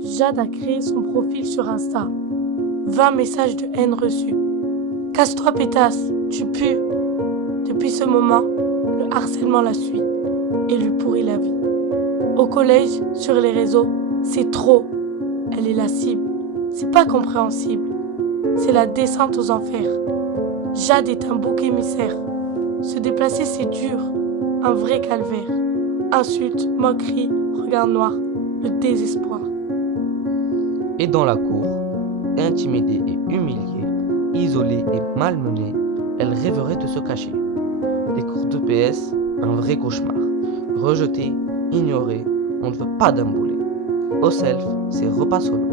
Jade a créé son profil sur Insta. 20 messages de haine reçus. Casse-toi pétasse, tu pues. Depuis ce moment, le harcèlement la suit et lui pourrit la vie. Au collège, sur les réseaux, c'est trop. Elle est la cible. C'est pas compréhensible. C'est la descente aux enfers. Jade est un bouc émissaire. Se déplacer, c'est dur. Un vrai calvaire. Insultes, moqueries, regards noirs, le désespoir. Et dans la cour, intimidée et humiliée, isolée et malmenée, elle rêverait de se cacher. Les cours de PS, un vrai cauchemar. Rejetée, ignorée, on ne veut pas d'un boulet. Au self, c'est repas solo.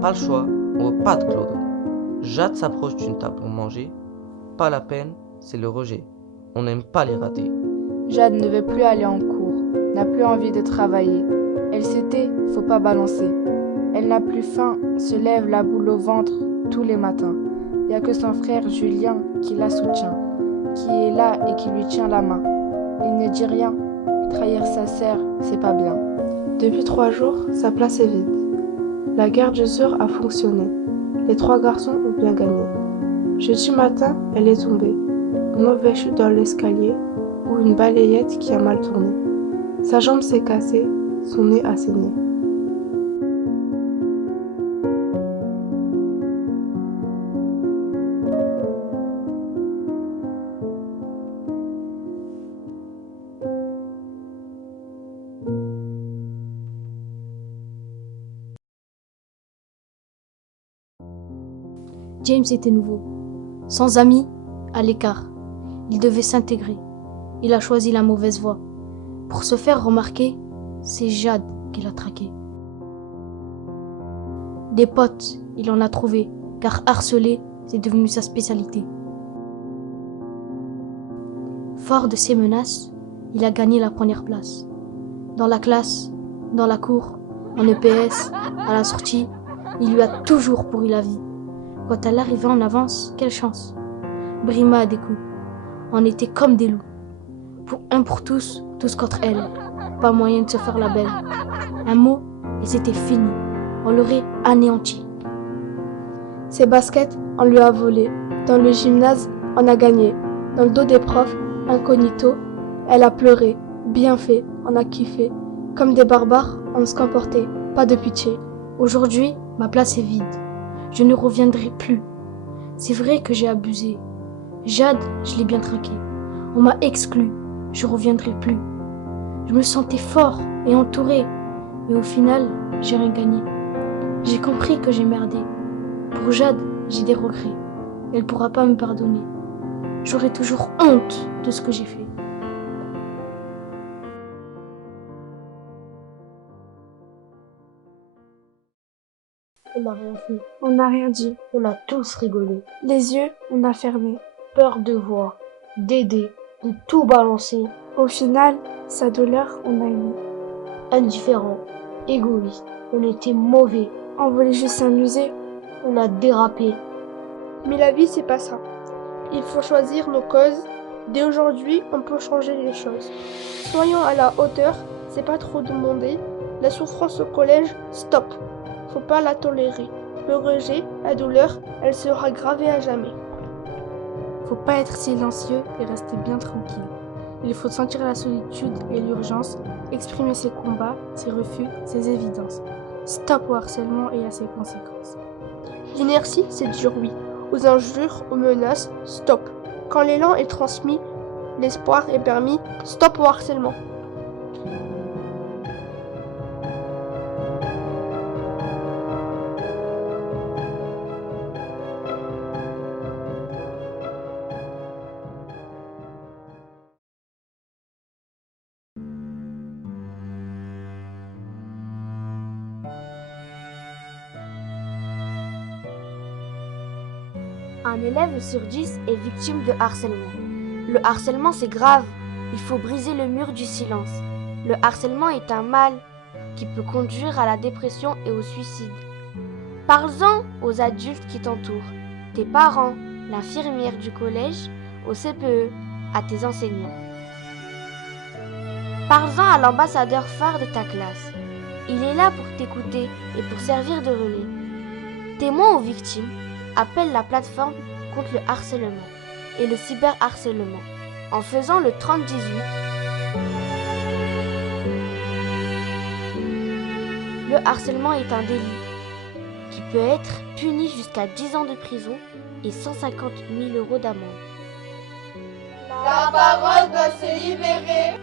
Pas le choix, on veut pas de clodo. Jade s'approche d'une table pour manger. Pas la peine, c'est le rejet. On n'aime pas les ratés. Jade ne veut plus aller en cours, n'a plus envie de travailler. Elle se tait, faut pas balancer. Elle n'a plus faim, se lève la boule au ventre tous les matins. Il n'y a que son frère Julien qui la soutient, qui est là et qui lui tient la main. Il ne dit rien, trahir sa sœur, c'est pas bien. Depuis 3 jours, sa place est vide. La garde de sœurs a fonctionné. Les 3 garçons ont bien gagné. Jeudi matin, elle est tombée. Une mauvaise chute dans l'escalier ou une balayette qui a mal tourné. Sa jambe s'est cassée, son nez a saigné. James était nouveau, sans amis, à l'écart. Il devait s'intégrer. Il a choisi la mauvaise voie. Pour se faire remarquer, c'est Jade qui l'a traqué. Des potes, il en a trouvé, car harceler, c'est devenu sa spécialité. Fort de ses menaces, il a gagné la première place. Dans la classe, dans la cour, en EPS, à la sortie, il lui a toujours pourri la vie. Quand elle arrivait en avance, quelle chance. Brimade des coups. On était comme des loups. Pour un pour tous, tous contre elle. Pas moyen de se faire la belle. Un mot, et c'était fini. On l'aurait anéanti. Ses baskets, on lui a volé. Dans le gymnase, on a gagné. Dans le dos des profs, incognito, elle a pleuré. Bien fait, on a kiffé. Comme des barbares, on se comportait. Pas de pitié. Aujourd'hui, ma place est vide. Je ne reviendrai plus. C'est vrai que j'ai abusé. Jade, je l'ai bien traqué. On m'a exclu. Je reviendrai plus. Je me sentais fort et entouré. Mais au final, j'ai rien gagné. J'ai compris que j'ai merdé. Pour Jade, j'ai des regrets. Elle pourra pas me pardonner. J'aurai toujours honte de ce que j'ai fait. On n'a rien fait. On n'a rien dit. On a tous rigolé. Les yeux, on a fermé. Peur de voir, d'aider, de tout balancer. Au final, sa douleur, on a aimé. Indifférent, égoïste. On était mauvais. On voulait juste s'amuser. On a dérapé. Mais la vie, c'est pas ça. Il faut choisir nos causes. Dès aujourd'hui, on peut changer les choses. Soyons à la hauteur, c'est pas trop demandé. La souffrance au collège, stop. Faut pas la tolérer. Le rejet, la douleur, elle sera gravée à jamais. Faut pas être silencieux et rester bien tranquille. Il faut sentir la solitude et l'urgence, exprimer ses combats, ses refus, ses évidences. Stop au harcèlement et à ses conséquences. L'inertie, c'est dur, oui. Aux injures, aux menaces, stop. Quand l'élan est transmis, l'espoir est permis, stop au harcèlement. Un élève sur 10 est victime de harcèlement. Le harcèlement, c'est grave. Il faut briser le mur du silence. Le harcèlement est un mal qui peut conduire à la dépression et au suicide. Parle-en aux adultes qui t'entourent, tes parents, l'infirmière du collège, au CPE, à tes enseignants. Parle-en à l'ambassadeur phare de ta classe. Il est là pour t'écouter et pour servir de relais. Témoins ou victimes, appelle la plateforme contre le harcèlement et le cyberharcèlement en faisant le 3018. Le harcèlement est un délit qui peut être puni jusqu'à 10 ans de prison et 150 000 € d'amende. La parole doit se libérer.